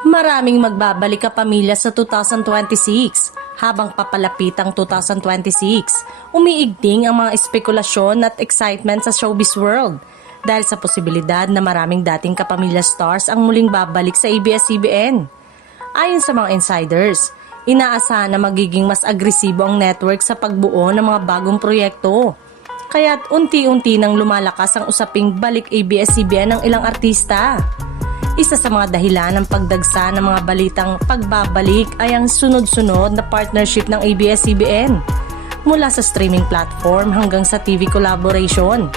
Maraming magbabalik kapamilya sa 2026. Habang papalapit ang 2026, umiigting ang mga espekulasyon at excitement sa showbiz world dahil sa posibilidad na maraming dating kapamilya stars ang muling babalik sa ABS-CBN. Ayon sa mga insiders, inaasahan na magiging mas agresibo ang network sa pagbuo ng mga bagong proyekto. Kaya't unti-unti nang lumalakas ang usaping balik ABS-CBN ng ilang artista. Isa sa mga dahilan ng pagdagsa ng mga balitang pagbabalik ay ang sunod-sunod na partnership ng ABS-CBN mula sa streaming platform hanggang sa TV collaboration.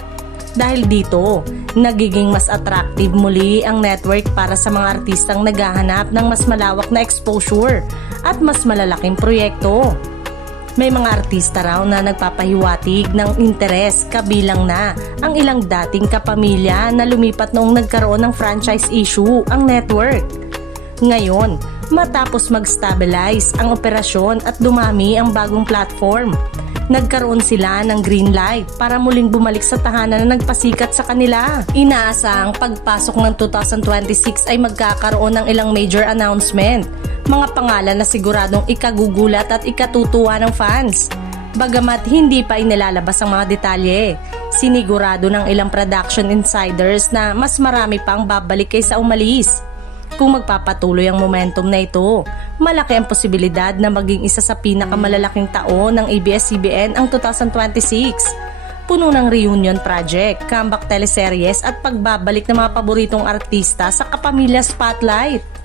Dahil dito, nagiging mas attractive muli ang network para sa mga artistang naghahanap ng mas malawak na exposure at mas malalaking proyekto. May mga artista raw na nagpapahiwatig ng interes kabilang na ang ilang dating kapamilya na lumipat noong nagkaroon ng franchise issue ang network. Ngayon, matapos mag-stabilize ang operasyon at dumami ang bagong platform, nagkaroon sila ng green light para muling bumalik sa tahanan na nagpasikat sa kanila. Inaasahang pagpasok ng 2026 ay magkakaroon ng ilang major announcement, mga pangalan na siguradong ikagugulat at ikatutuwa ng fans. Bagamat hindi pa inilalabas ang mga detalye, sinigurado ng ilang production insiders na mas marami pang babalik kaysa umalis. Kung magpapatuloy ang momentum na ito, malaki ang posibilidad na maging isa sa pinakamalalaking taon ng ABS-CBN ang 2026. Puno ng reunion project, comeback teleseries at pagbabalik ng mga paboritong artista sa kapamilya spotlight.